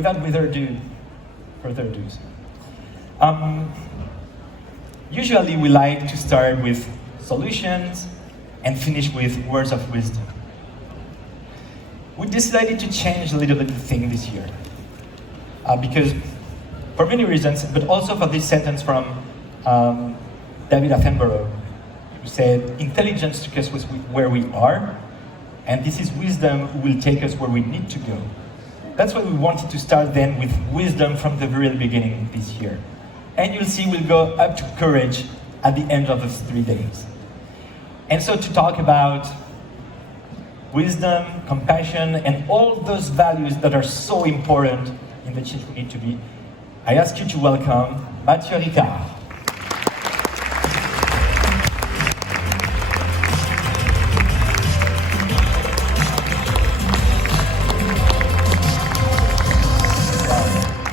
Without further ado. Usually we like to start with solutions and finish with words of wisdom. We decided to change a little bit the thing this year. Because for many reasons, but also for this sentence from David Attenborough, who said, "Intelligence took us where we are, and this is wisdom who will take us where we need to go." That's why we wanted to start then with wisdom from the very beginning this year. And you'll see we'll go up to courage at the end of those 3 days. And so to talk about wisdom, compassion, and all those values that are so important in the change we need to be, I ask you to welcome Matthieu Ricard.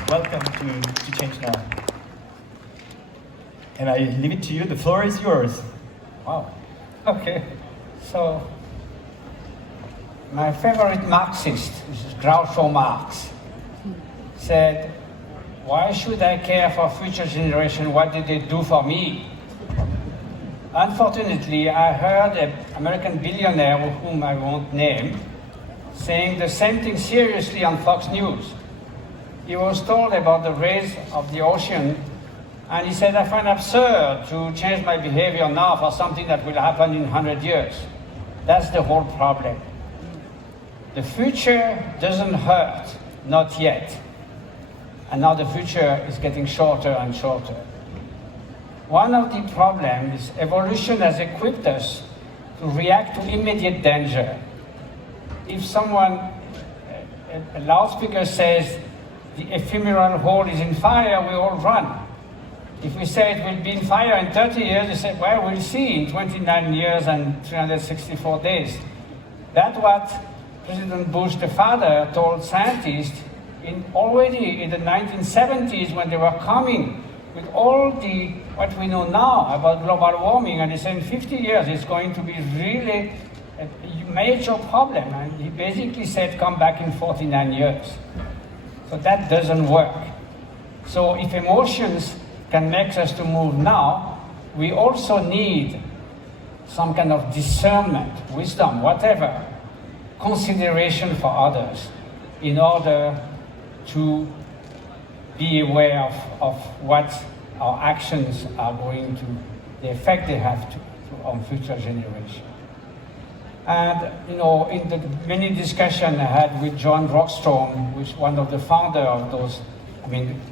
Welcome to Change Now. And I leave it to you, the floor is yours. Wow. Okay. So, my favorite Marxist, which is Groucho Marx, said, "Why should I care for future generation? What did they do for me?" Unfortunately, I heard an American billionaire, whom I won't name, saying the same thing seriously on Fox News. He was told about the rise of the ocean, and he said, "I find absurd to change my behavior now for something that will happen in 100 years. That's the whole problem. The future doesn't hurt, not yet. And now the future is getting shorter and shorter. One of the problems is evolution has equipped us to react to immediate danger. If someone, a loudspeaker says, the ephemeral hole is in fire, we all run. If we say it will be in fire in 30 years, they say, well, we'll see in 29 years and 364 days. That's what President Bush, the father, told scientists already in the 1970s when they were coming with all what we know now about global warming, and he said in 50 years it's going to be really a major problem. And he basically said, come back in 49 years. So that doesn't work. So if emotions can make us to move now, we also need some kind of discernment, wisdom, whatever, consideration for others in order to be aware of what our actions are going to, the effect they have on future generations. And, you know, in the many discussions I had with John Rockstrom, who is one of the founders of those,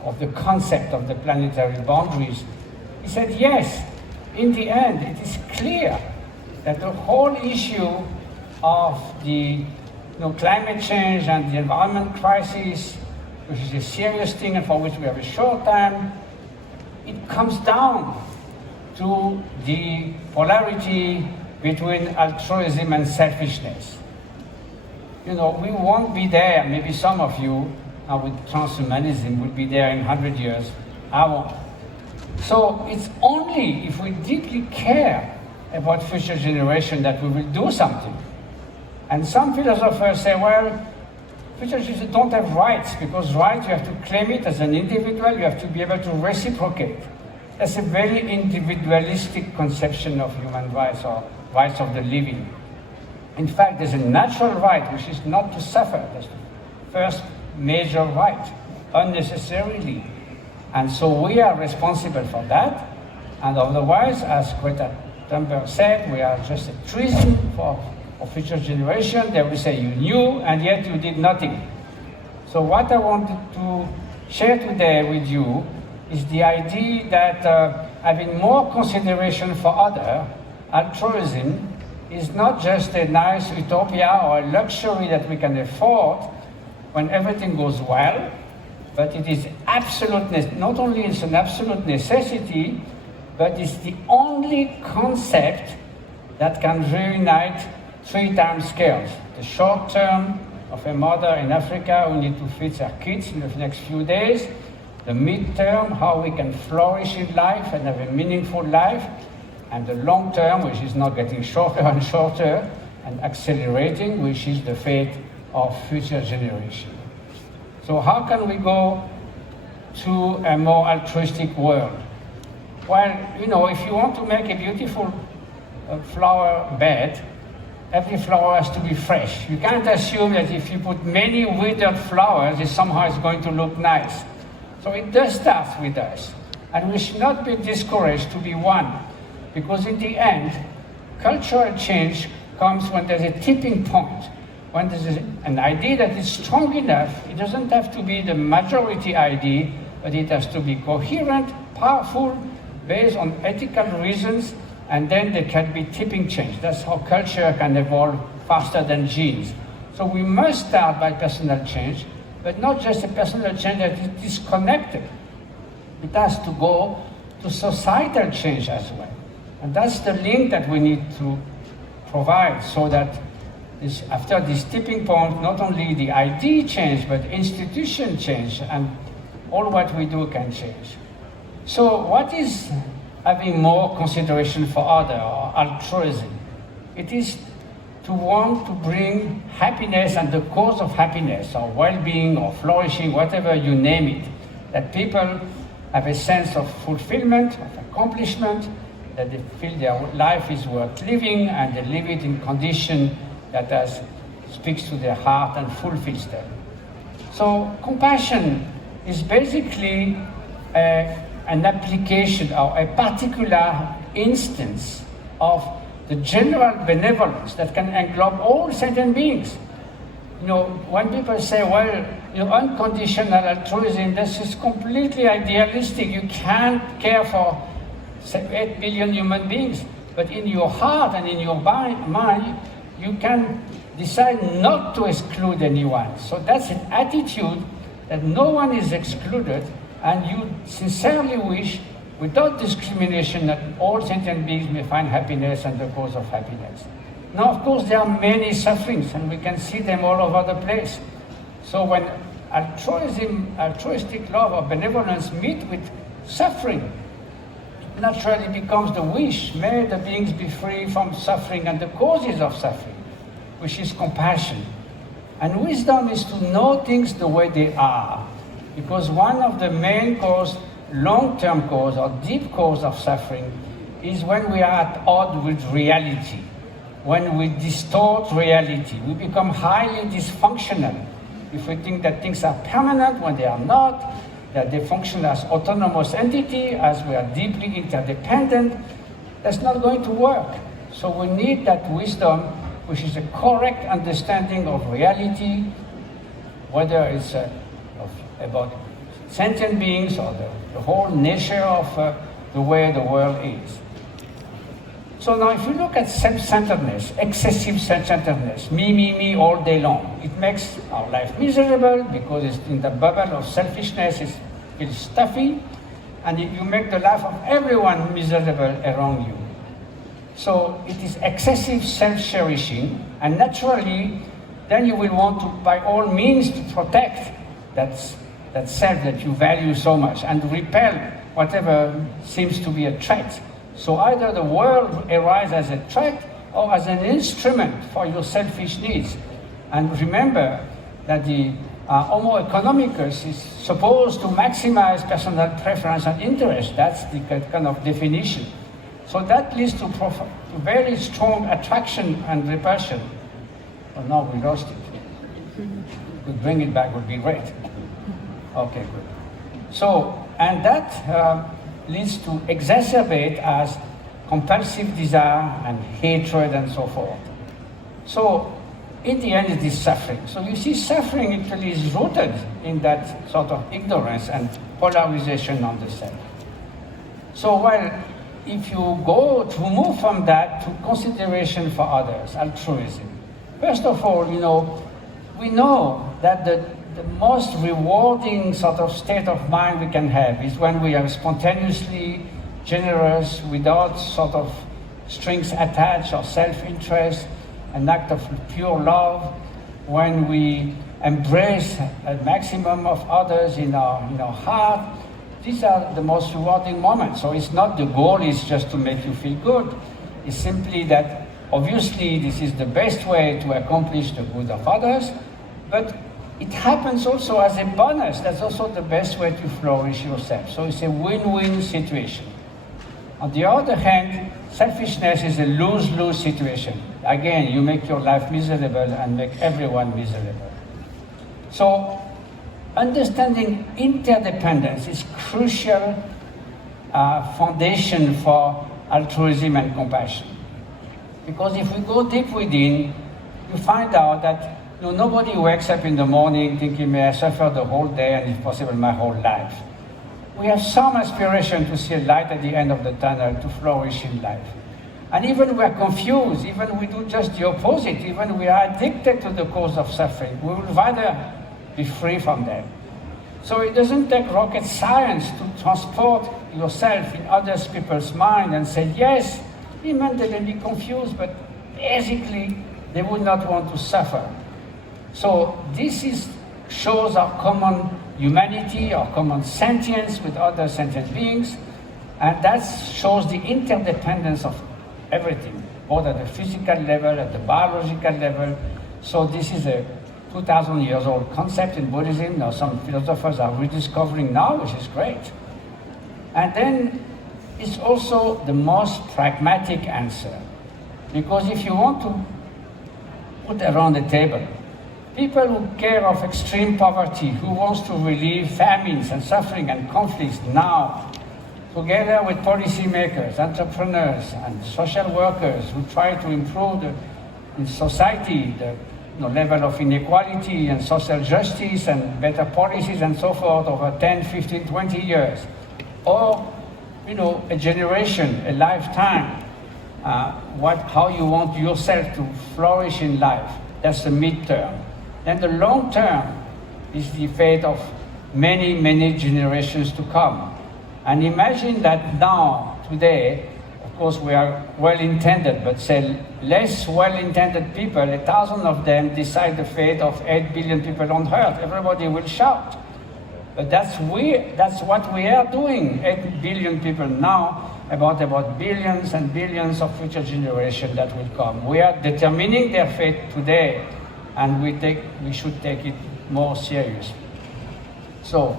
of the concept of the planetary boundaries, he said, yes, in the end, it is clear that the whole issue of the climate change and the environment crisis, which is a serious thing and for which we have a short time, it comes down to the polarity between altruism and selfishness. We won't be there, maybe some of you with transhumanism will be there in 100 years, I won't. So it's only if we deeply care about future generation that we will do something. And some philosophers say, well, future generations don't have rights, because rights, you have to claim it as an individual, you have to be able to reciprocate. That's a very individualistic conception of human rights or rights of the living. In fact, there's a natural right, which is not to suffer. That's the first major right, unnecessarily. And so we are responsible for that. And otherwise, as Greta Thunberg said, we are just a treason for future generation. They will say you knew, and yet you did nothing. So what I wanted to share today with you is the idea that having more consideration for others, altruism, is not just a nice utopia or a luxury that we can afford when everything goes well, but it is absolute, not only is an absolute necessity, but it's the only concept that can reunite 3 time scales. The short term of a mother in Africa who needs to feed her kids in the next few days, the mid-term, how we can flourish in life and have a meaningful life, and the long term, which is not getting shorter and shorter and accelerating, which is the fate of future generations. So how can we go to a more altruistic world? Well, if you want to make a beautiful flower bed, every flower has to be fresh. You can't assume that if you put many withered flowers, it somehow is going to look nice. So it does start with us. And we should not be discouraged to be one, because in the end, cultural change comes when there's a tipping point, when there's an idea that is strong enough. It doesn't have to be the majority idea, but it has to be coherent, powerful, based on ethical reasons, and then there can be tipping change. That's how culture can evolve faster than genes. So we must start by personal change, but not just a personal change that is disconnected. It has to go to societal change as well. And that's the link that we need to provide, so that after this tipping point, not only the idea change, but institution change, and all what we do can change. So what is having more consideration for others, or altruism? It is to want to bring happiness and the cause of happiness, or well-being, or flourishing, whatever you name it, that people have a sense of fulfillment, of accomplishment, that they feel their life is worth living, and they live it in condition that speaks to their heart and fulfills them. So compassion is basically an application or a particular instance of the general benevolence that can englobe all sentient beings. When people say, well, unconditional altruism, this is completely idealistic. You can't care for 8 billion human beings. But in your heart and in your mind, you can decide not to exclude anyone. So that's an attitude that no one is excluded, and you sincerely wish, without discrimination, that all sentient beings may find happiness and the cause of happiness. Now, of course, there are many sufferings, and we can see them all over the place. So when altruistic love or benevolence meet with suffering, it naturally becomes the wish, may the beings be free from suffering and the causes of suffering, which is compassion. And wisdom is to know things the way they are, because one of the main cause, long-term cause or deep cause of suffering is when we are at odds with reality, when we distort reality. We become highly dysfunctional if we think that things are permanent when they are not, that they function as autonomous entity, as we are deeply interdependent. That's not going to work. So we need that wisdom, which is a correct understanding of reality, whether it's about sentient beings or the whole nature of the way the world is. So now if you look at self-centeredness, excessive self-centeredness, me all day long, it makes our life miserable because it's in the bubble of selfishness, it feels stuffy, and you make the life of everyone miserable around you. So it is excessive self-cherishing, and naturally, then you will want to, by all means, to protect that self that you value so much and repel whatever seems to be a threat. So either the world arises as a threat or as an instrument for your selfish needs. And remember that the Homo economicus is supposed to maximize personal preference and interest. That's the kind of definition. So that leads to very strong attraction and repulsion. Well, now we lost it. To bring it back would be great. Okay, good. So, and that leads to exacerbate as compulsive desire and hatred and so forth. So, in the end, it is suffering. So you see, suffering actually is rooted in that sort of ignorance and polarization on the self. So, well, if you go to move from that to consideration for others, altruism, first of all, we know that the most rewarding sort of state of mind we can have is when we are spontaneously generous without sort of strings attached or self-interest, an act of pure love, when we embrace a maximum of others in our heart. These are the most rewarding moments. So it's not the goal is just to make you feel good. It's simply that obviously this is the best way to accomplish the good of others, but it happens also as a bonus. That's also the best way to flourish yourself. So it's a win-win situation. On the other hand, selfishness is a lose-lose situation. Again, you make your life miserable and make everyone miserable. So understanding interdependence is crucial foundation for altruism and compassion. Because if we go deep within, you find out that nobody wakes up in the morning thinking, may I suffer the whole day and if possible my whole life. We have some aspiration to see a light at the end of the tunnel, to flourish in life. And even we are confused, even we do just the opposite, even we are addicted to the cause of suffering. We would rather be free from them. So it doesn't take rocket science to transport yourself in other people's mind and say, yes, they may be confused, but basically they would not want to suffer. So this shows our common humanity, our common sentience with other sentient beings, and that shows the interdependence of everything, both at the physical level, at the biological level. So this is a 2,000 years old concept in Buddhism. Now some philosophers are rediscovering now, which is great. And then it's also the most pragmatic answer. Because if you want to put around the table people who care of extreme poverty, who wants to relieve famines and suffering and conflicts now, together with policymakers, entrepreneurs, and social workers who try to improve in society the level of inequality and social justice and better policies and so forth over 10, 15, 20 years. Or, a generation, a lifetime, how you want yourself to flourish in life. That's the midterm. Then the long term is the fate of many, many generations to come. And imagine that now, today, of course we are well-intended, but say less well-intended people, 1,000 of them decide the fate of 8 billion people on Earth. Everybody will shout. But that's what we are doing, 8 billion people now, about billions and billions of future generations that will come. We are determining their fate today, and we should take it more seriously. So,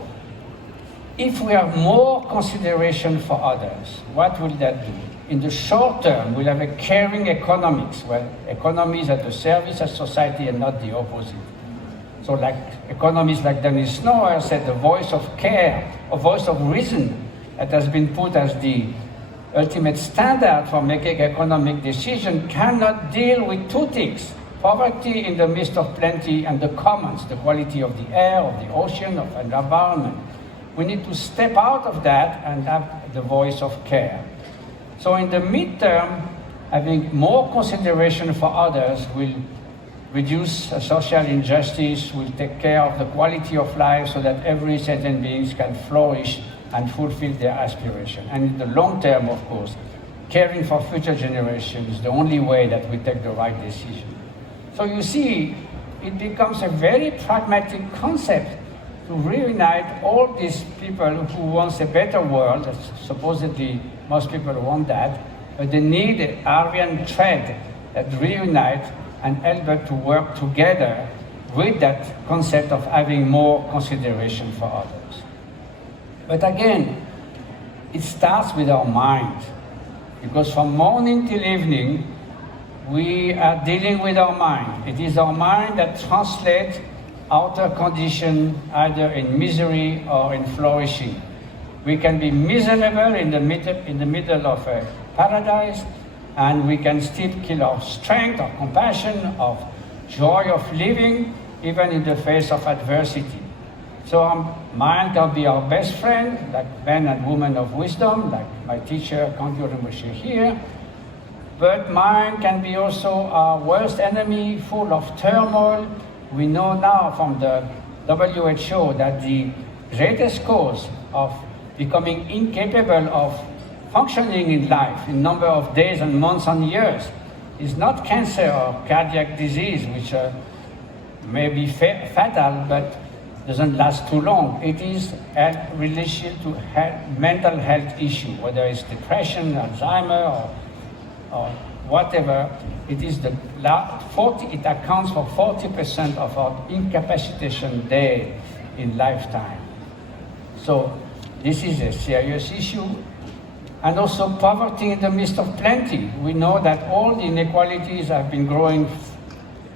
if we have more consideration for others, what will that do? In the short term, we'll have a caring economics, where economy is at the service of society and not the opposite. So like economists like Dennis Snow said, the voice of care, a voice of reason that has been put as the ultimate standard for making economic decisions cannot deal with two things: poverty in the midst of plenty and the commons, the quality of the air, of the ocean, of the environment. We need to step out of that and have the voice of care. So in the midterm, having more consideration for others will reduce social injustice, will take care of the quality of life so that every sentient being can flourish and fulfill their aspiration. And in the long term, of course, caring for future generations is the only way that we take the right decision. So you see, it becomes a very pragmatic concept to reunite all these people who want a better world. Supposedly, most people want that, but they need an Aryan thread that reunite and help to work together with that concept of having more consideration for others. But again, it starts with our mind, because from morning till evening, we are dealing with our mind. It is our mind that translates outer condition either in misery or in flourishing. We can be miserable in the middle of a paradise, and we can still kill our strength, our compassion, our joy of living, even in the face of adversity. So our mind can be our best friend, like men and women of wisdom, like my teacher, Confe here. But mind can be also our worst enemy, full of turmoil. We know now from the WHO that the greatest cause of becoming incapable of functioning in life in number of days and months and years is not cancer or cardiac disease, which may be fatal but doesn't last too long. It is related to mental health issue, whether it's depression, Alzheimer, or whatever, it accounts for 40% of our incapacitation day in lifetime. So this is a serious issue. And also poverty in the midst of plenty. We know that all the inequalities have been growing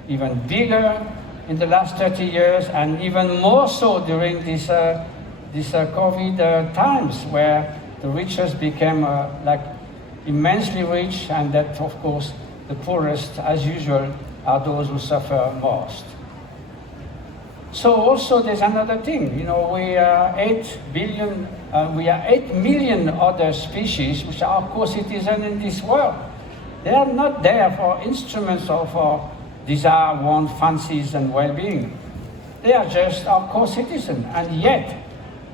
even bigger in the last 30 years, and even more so during this COVID times, where the richest became like immensely rich, and that, of course, the poorest, as usual, are those who suffer most. So also there's another thing, we are 8 million other species which are co-citizens in this world. They are not there for instruments or for desire, want, fancies, and well-being. They are just our co-citizens, and yet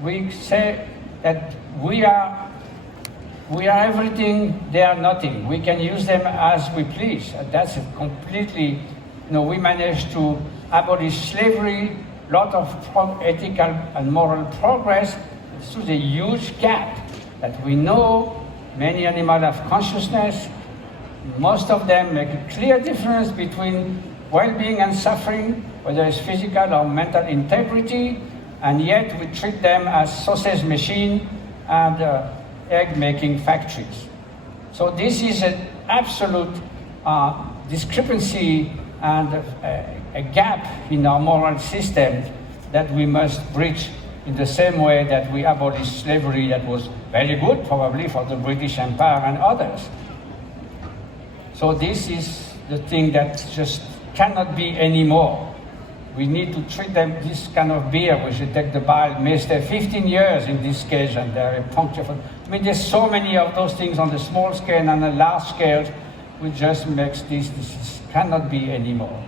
we say that we are everything, they are nothing. We can use them as we please. That's completely, we managed to abolish slavery, lot of ethical and moral progress. It's a huge gap that we know many animals have consciousness. Most of them make a clear difference between well-being and suffering, whether it's physical or mental integrity, and yet we treat them as sausage machine and egg-making factories. So this is an absolute discrepancy and a gap in our moral system that we must bridge in the same way that we abolished slavery, that was very good probably for the British Empire and others. So this is the thing that just cannot be anymore. We need to treat them, this kind of beer, we should take the bile, may stay 15 years in this cage and they're a puncture. There's so many of those things on the small scale and the large scale, which just makes this cannot be anymore.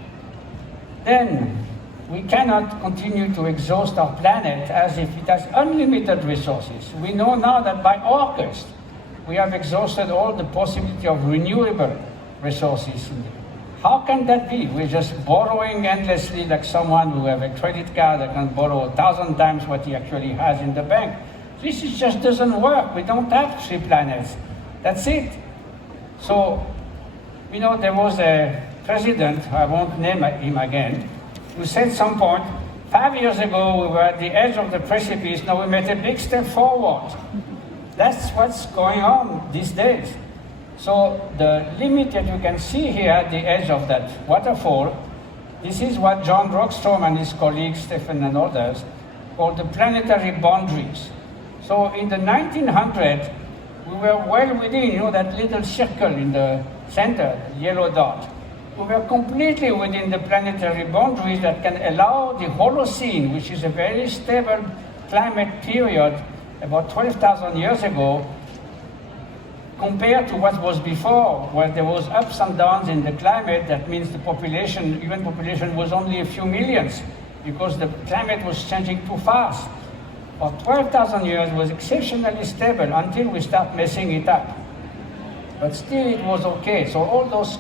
Then we cannot continue to exhaust our planet as if it has unlimited resources. We know now that by August, we have exhausted all the possibility of renewable resources. How can that be? We're just borrowing endlessly, like someone who has a credit card that can borrow 1,000 times what he actually has in the bank. This just doesn't work. We don't have 3 planets. That's it. So, there was a president, I won't name him again, who said at some point, 5 years ago we were at the edge of the precipice, now we made a big step forward. That's what's going on these days. So the limit that you can see here at the edge of that waterfall, this is what John Rockstrom and his colleagues, Stephen and others, call the planetary boundaries. So in the 1900s, we were well within, that little circle in the center, the yellow dot. We were completely within the planetary boundaries that can allow the Holocene, which is a very stable climate period, about 12,000 years ago, compared to what was before, where there was ups and downs in the climate. That means the population, human population, was only a few millions because the climate was changing too fast. For 12,000 years was exceptionally stable until we start messing it up. But still it was okay. So all those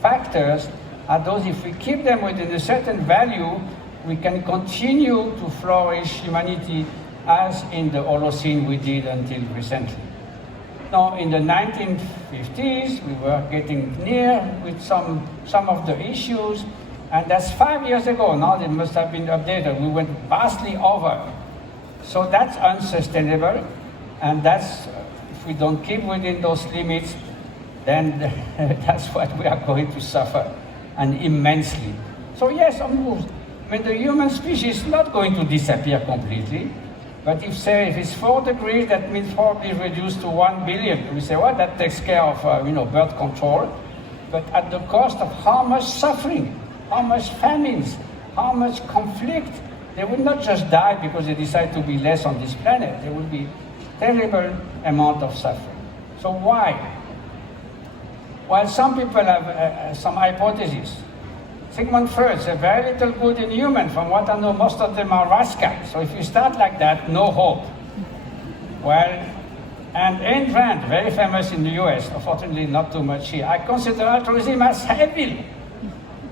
factors are those, if we keep them within a certain value, we can continue to flourish humanity as in the Holocene we did until recently. Now, in the 1950s, we were getting near with some of the issues, and that's 5 years ago. Now they must have been updated. We went vastly over. So that's unsustainable, and that's, if we don't keep within those limits, then that's what we are going to suffer, and immensely. So yes, the human species is not going to disappear completely. But if it's 4 degrees, that means probably reduced to 1 billion. We say, well, that takes care of, birth control. But at the cost of how much suffering, how much famines, how much conflict. They will not just die because they decide to be less on this planet. There will be terrible amount of suffering. So why? While some people have some hypotheses, Sigmund Freud said very little good in humans. From what I know, most of them are rascals. So if you start like that, no hope. Well, and Ayn Rand, very famous in the US, unfortunately not too much here. I consider altruism as evil.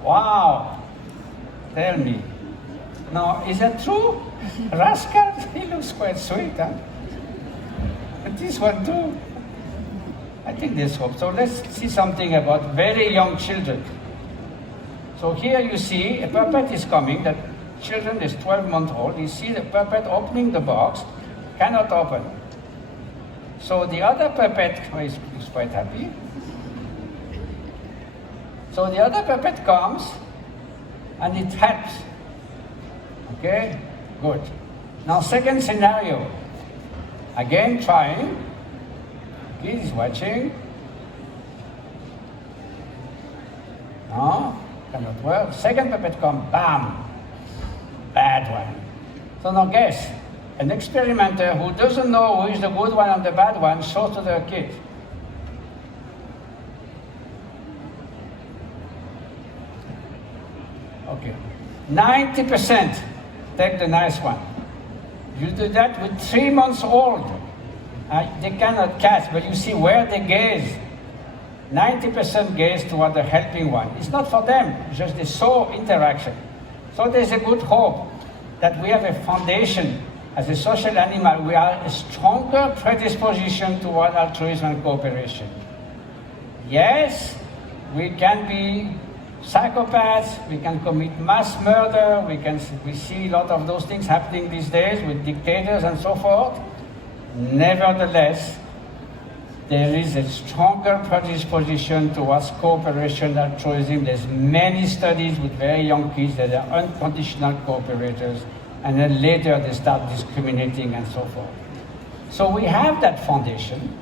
Wow. Tell me. Now, is that true? Rascal? He looks quite sweet, huh? But this one too. I think there's hope. So let's see something about very young children. So here you see a puppet is coming. That children is 12 months old. You see the puppet opening the box, cannot open. So the other puppet is quite happy. So the other puppet comes and it helps. Okay, good. Now second scenario. Again trying. Kid is watching. No, cannot work. Second puppet comes, bam, bad one. So now guess, an experimenter who doesn't know who is the good one and the bad one shows to the kid. Okay, 90% take the nice one. You do that with 3 months old. They cannot catch, but you see where they gaze. 90% gaze toward the helping one. It's not for them, just they saw interaction. So there's a good hope that we have a foundation. As a social animal, we are a stronger predisposition toward altruism and cooperation. Yes, we can be psychopaths, we can commit mass murder, we see a lot of those things happening these days with dictators and so forth. Nevertheless, there is a stronger predisposition towards cooperation and altruism. There's many studies with very young kids that are unconditional cooperators, and then later they start discriminating and so forth. So we have that foundation,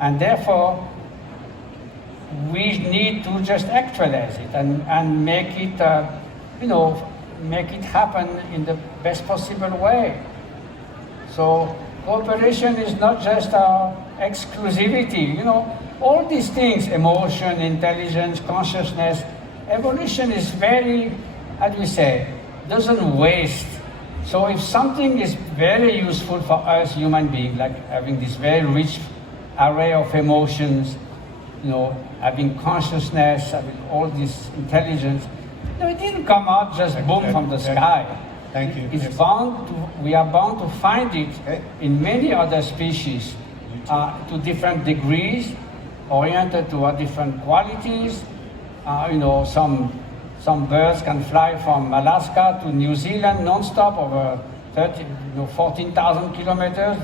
and therefore we need to just actualize it and make it, make it happen in the best possible way. So cooperation is not just our exclusivity. All these things, emotion, intelligence, consciousness, evolution is very, how do you say, doesn't waste. So if something is very useful for us human beings, like having this very rich array of emotions, having consciousness, having all this intelligence, it didn't come out just boom from the sky. Thank you. It's we are bound to find it in many other species to different degrees, oriented toward different qualities. Some birds can fly from Alaska to New Zealand non-stop over 14,000 kilometers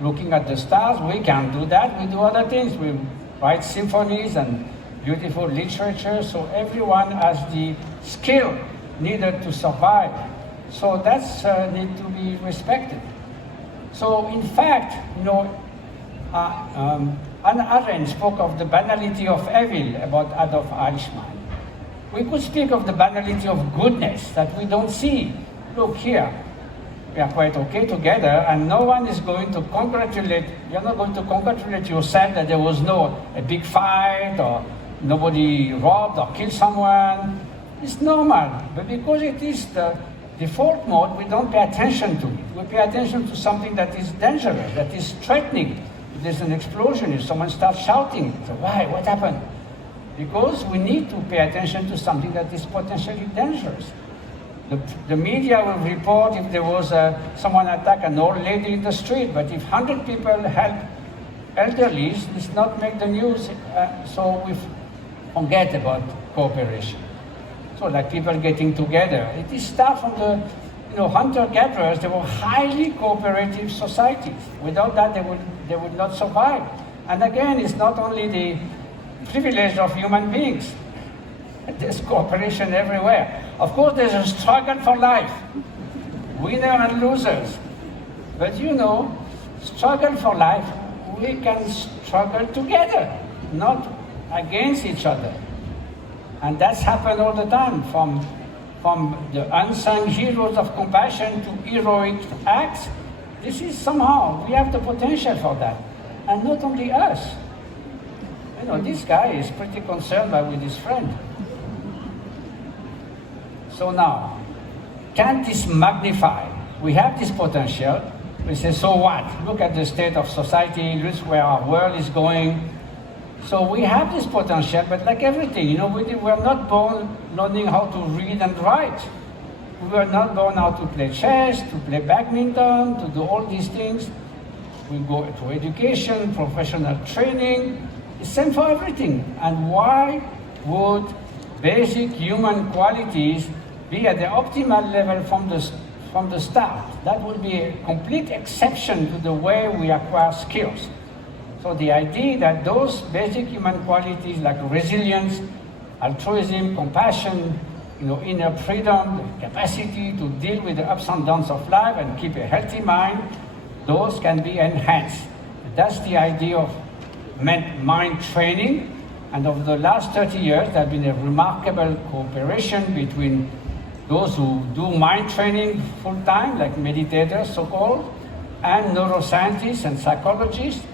looking at the stars. We can't do that. We do other things. We write symphonies and beautiful literature. So everyone has the skill needed to survive. So that's need to be respected. So in fact, Hannah Arendt spoke of the banality of evil about Adolf Eichmann. We could speak of the banality of goodness that we don't see. Look here, we are quite okay together, and no one is going to congratulate. You're not going to congratulate yourself that there was a big fight or nobody robbed or killed someone. It's normal, but because it is the default mode, we don't pay attention to it. We pay attention to something that is dangerous, that is threatening. If there's an explosion, if someone starts shouting, so why? What happened? Because we need to pay attention to something that is potentially dangerous. The media will report if there was someone attack an old lady in the street, but if 100 people help elderly, it's not make the news, so we forget about cooperation. So like people getting together. It is start from the hunter-gatherers. They were highly cooperative societies. Without that, they would not survive. And again, it's not only the privilege of human beings. There's cooperation everywhere. Of course, there's a struggle for life. Winners and losers. But struggle for life, we can struggle together, not against each other. And that's happened all the time, from the unsung heroes of compassion to heroic acts. This is somehow, we have the potential for that. And not only us. This guy is pretty concerned with his friend. So now, can this magnify? We have this potential. We say, so what? Look at the state of society, look where our world is going. So we have this potential, but like everything, we were not born learning how to read and write. We were not born how to play chess, to play badminton, to do all these things. We go to education, professional training, It's same for everything. And why would basic human qualities be at the optimal level from the start? That would be a complete exception to the way we acquire skills. So the idea that those basic human qualities like resilience, altruism, compassion, inner freedom, the capacity to deal with the ups and downs of life and keep a healthy mind, those can be enhanced. That's the idea of mind training. And over the last 30 years, there has been a remarkable cooperation between those who do mind training full-time, like meditators, so-called, and neuroscientists and psychologists,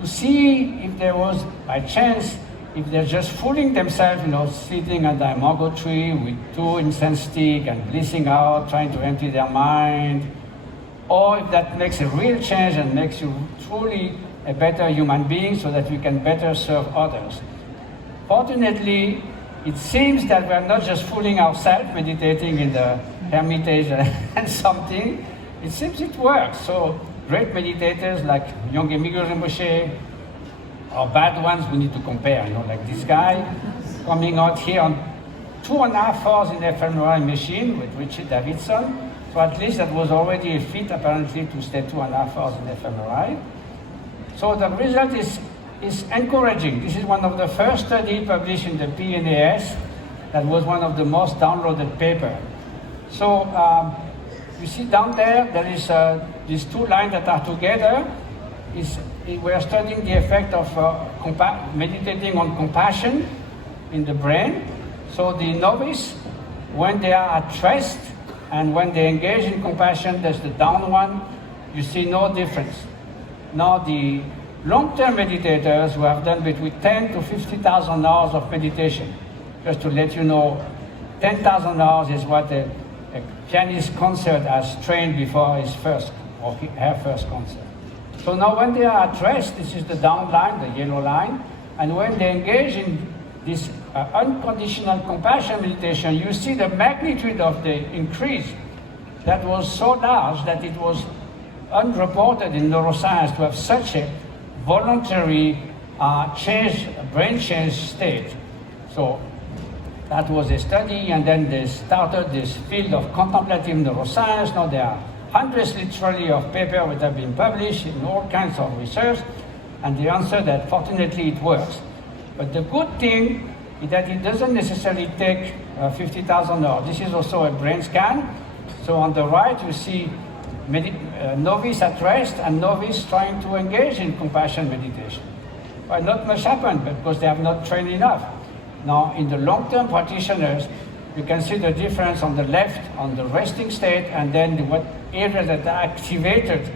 to see if there was, by chance, if they're just fooling themselves, sitting under a mango tree with 2 incense sticks and blissing out, trying to empty their mind, or if that makes a real change and makes you truly a better human being so that we can better serve others. Fortunately, it seems that we are not just fooling ourselves meditating in the hermitage and something. It seems it works. So great meditators like Yongey Migul Rinpoche, or bad ones we need to compare, like this guy coming out here on 2.5 hours in fMRI machine with Richard Davidson. So at least that was already a feat apparently to stay 2.5 hours in fMRI. So the result is encouraging. This is one of the first studies published in the PNAS that was one of the most downloaded papers. So you see down there is these 2 lines that are together. We are studying the effect of meditating on compassion in the brain. So the novice, when they are at rest and when they engage in compassion, there's the down one, you see no difference. Now the long-term meditators who have done between 10 to 50,000 hours of meditation, just to let you know, 10,000 hours is what a pianist concert has trained before his first or her first concert. So now when they are at rest, this is the down line, the yellow line, and when they engage in this unconditional compassion meditation, you see the magnitude of the increase that was so large that it was unreported in neuroscience to have such a voluntary brain change state. So that was a study, and then they started this field of contemplative neuroscience. Now there are hundreds literally of papers that have been published in all kinds of research, and the answer that fortunately it works. But the good thing is that it doesn't necessarily take 50,000 hours. This is also a brain scan. So on the right you see novice at rest and novice trying to engage in compassion meditation. Well, not much happened because they have not trained enough. Now in the long-term practitioners, you can see the difference on the left on the resting state, and then what areas that are activated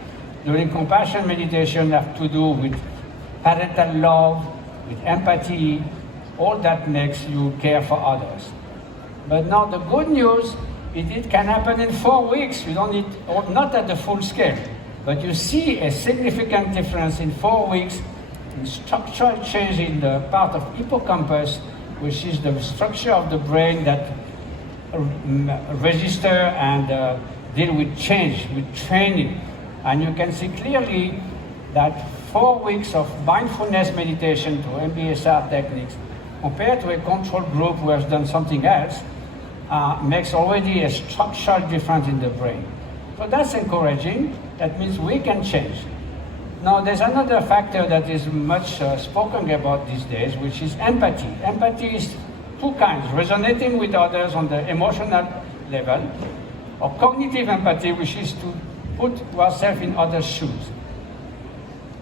during compassion meditation have to do with parental love, with empathy, all that makes you care for others. But now the good news is it can happen in 4 weeks. You don't need, or not at the full scale, but you see a significant difference in 4 weeks in structural change in the part of hippocampus, which is the structure of the brain that register and deal with change, with training. And you can see clearly that 4 weeks of mindfulness meditation to MBSR techniques compared to a control group who has done something else makes already a structural difference in the brain. So that's encouraging. That means we can change. Now there's another factor that is much spoken about these days, which is empathy. Empathy is 2 kinds: resonating with others on the emotional level, or cognitive empathy, which is to put ourselves in others' shoes.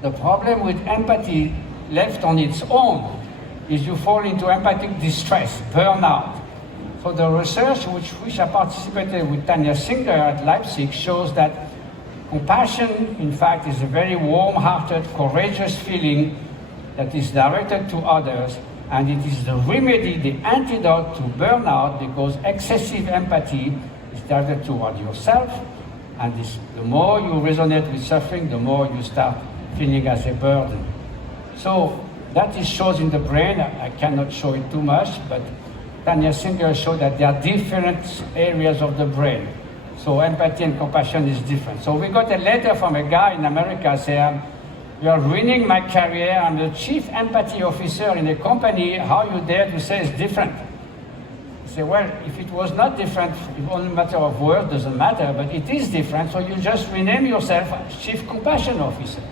The problem with empathy left on its own is you fall into empathic distress, burnout. So the research which I participated with Tanya Singer at Leipzig shows that compassion, in fact, is a very warm-hearted, courageous feeling that is directed to others, and it is the remedy, the antidote to burnout, because excessive empathy is directed toward yourself, and the more you resonate with suffering, the more you start feeling as a burden. So that is shows in the brain. I cannot show it too much, but Tanya Singer showed that there are different areas of the brain. So empathy and compassion is different. So we got a letter from a guy in America saying, You are ruining my career. I'm the chief empathy officer in a company. How you dare to say it's different? I say, well, if it was not different, if only matter of words doesn't matter, but it is different, so you just rename yourself chief compassion officer.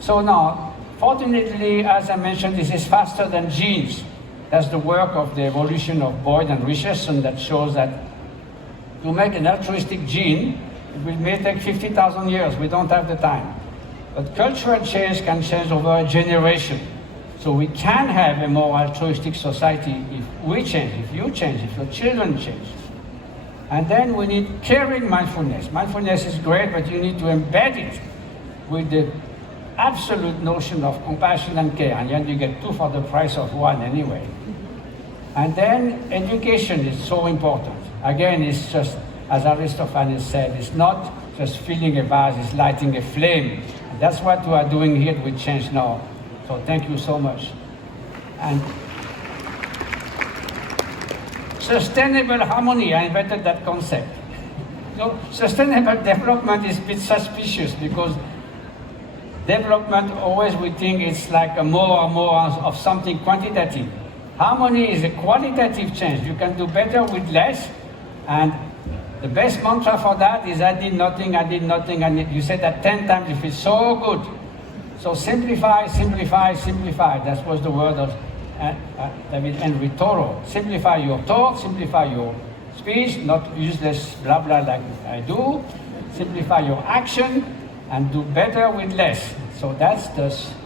So now, fortunately, as I mentioned, this is faster than genes. That's the work of the evolution of Boyd and Richardson that shows that to make an altruistic gene, it may take 50,000 years. We don't have the time. But cultural change can change over a generation. So we can have a more altruistic society if we change, if you change, if your children change. And then we need caring mindfulness. Mindfulness is great, but you need to embed it with the absolute notion of compassion and care. And then you get two for the price of one anyway. And then education is so important. Again, it's just, as Aristophanes said, it's not just filling a vase, it's lighting a flame. And that's what we are doing here with Change Now. So thank you so much. And sustainable harmony, I invented that concept. Sustainable development is a bit suspicious because development always we think it's like a more and more of something quantitative. Harmony is a qualitative change. You can do better with less, and the best mantra for that is I did nothing, and you say that 10 times, you feel so good. So simplify, simplify, simplify. That was the word of David Henry Thoreau. Simplify your talk, simplify your speech, not useless blah blah like I do. Simplify your action and do better with less. So that's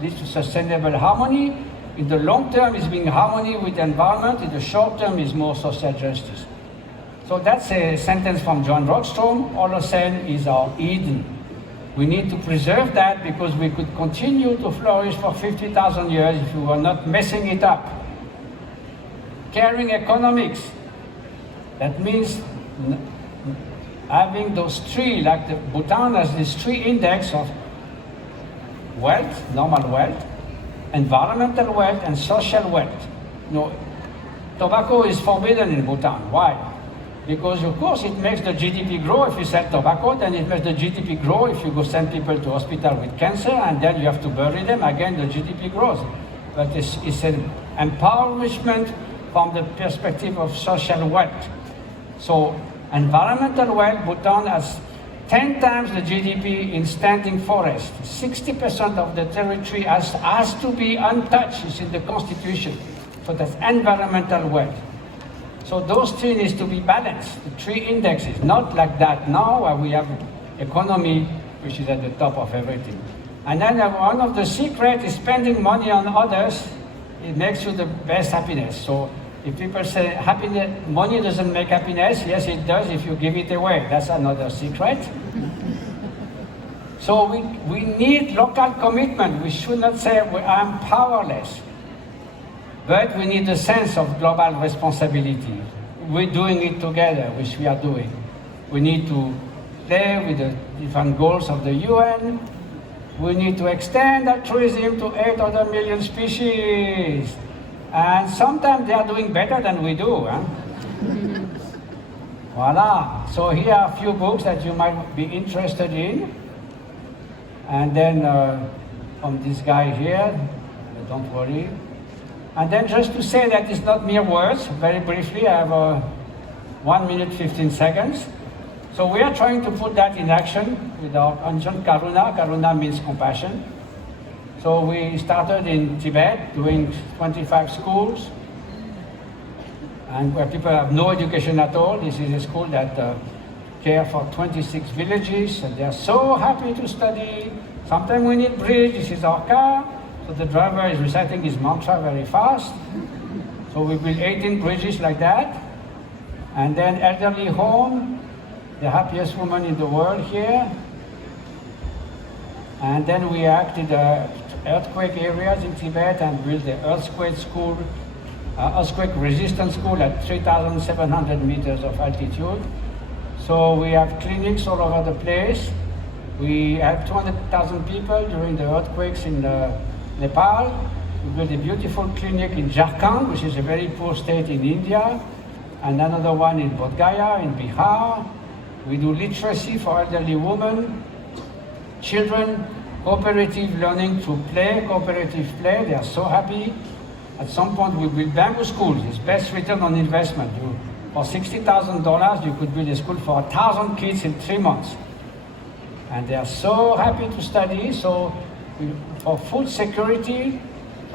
leads to sustainable harmony. In the long term is being harmony with the environment. In the short term is more social justice. So that's a sentence from John Rockstrom. Holocene is our Eden. We need to preserve that because we could continue to flourish for 50,000 years if we were not messing it up. Caring economics. That means having those three, like the Bhutan has this three index of wealth, normal wealth, environmental wealth, and social wealth. Tobacco is forbidden in Bhutan. Why? Because of course it makes the GDP grow if you sell tobacco, then it makes the GDP grow if you go send people to hospital with cancer, and then you have to bury them, again the GDP grows. But it's an empowerment from the perspective of social wealth. So environmental wealth, Bhutan has 10 times the GDP in standing forest. 60% of the territory has to be untouched. It's in the constitution. So that's environmental wealth. So those three needs to be balanced. The three indexes, not like that now where we have economy, which is at the top of everything. And then one of the secrets is spending money on others. It makes you the best happiness. So if people say happiness, money doesn't make happiness, yes it does if you give it away. That's another secret. So we need local commitment. We should not say I'm powerless. But we need a sense of global responsibility. We're doing it together, which we are doing. We need to play with the different goals of the UN. We need to extend altruism to 800 million species. And sometimes they are doing better than we do. Huh? Voila. So here are a few books that you might be interested in. And then from this guy here, don't worry. And then just to say that it's not mere words, very briefly, I have 1 minute 15 seconds. So we are trying to put that in action with our Anjan Karuna. Karuna means compassion. So we started in Tibet, doing 25 schools, and where people have no education at all. This is a school that care for 26 villages, and they are so happy to study. Sometimes we need bridge, this is our car. So the driver is reciting his mantra very fast. So we built 18 bridges like that. And then elderly home, the happiest woman in the world here. And then we acted earthquake areas in Tibet and built the earthquake school, earthquake resistant school at 3,700 meters of altitude. So we have clinics all over the place. We have 200,000 people during the earthquakes in Nepal. We built a beautiful clinic in Jharkhand, which is a very poor state in India, and another one in Bodh Gaya in Bihar. We do literacy for elderly women, children, cooperative learning through play, cooperative play. They are so happy. At some point, we build bamboo schools. It's best return on investment. For $60,000, you could build a school for 1,000 kids in 3 months. And they are so happy to study. So for food security,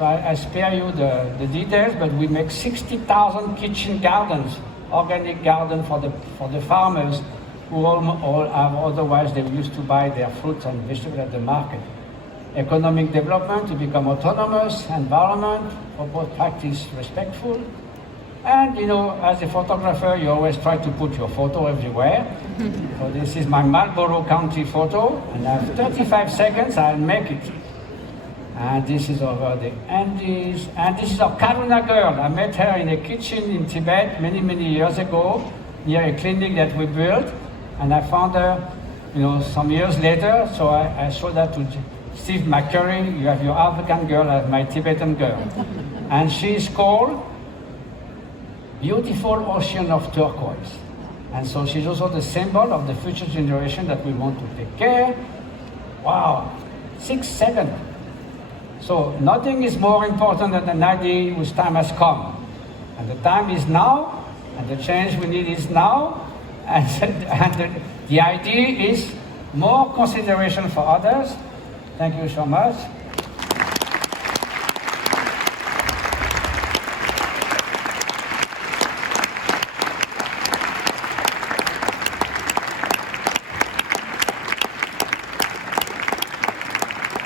I spare you the details, but we make 60,000 kitchen gardens, organic garden for the farmers who all have, otherwise they used to buy their fruits and vegetables at the market. Economic development to become autonomous, environment, for both practice respectful. And you know, as a photographer, you always try to put your photo everywhere. So this is my Marlborough County photo, and I have 35 seconds, I'll make it. And this is over the Andes, and this is our Karuna girl. I met her in a kitchen in Tibet many, many years ago, near a clinic that we built, and I found her, you know, some years later, so I showed her to Steve McCurry. You have your African girl, I have my Tibetan girl. And she's called Beautiful Ocean of Turquoise. And so she's also the symbol of the future generation that we want to take care. Wow, 6 seconds. So nothing is more important than an idea whose time has come. And the time is now, and the change we need is now. And the idea is more consideration for others. Thank you so much.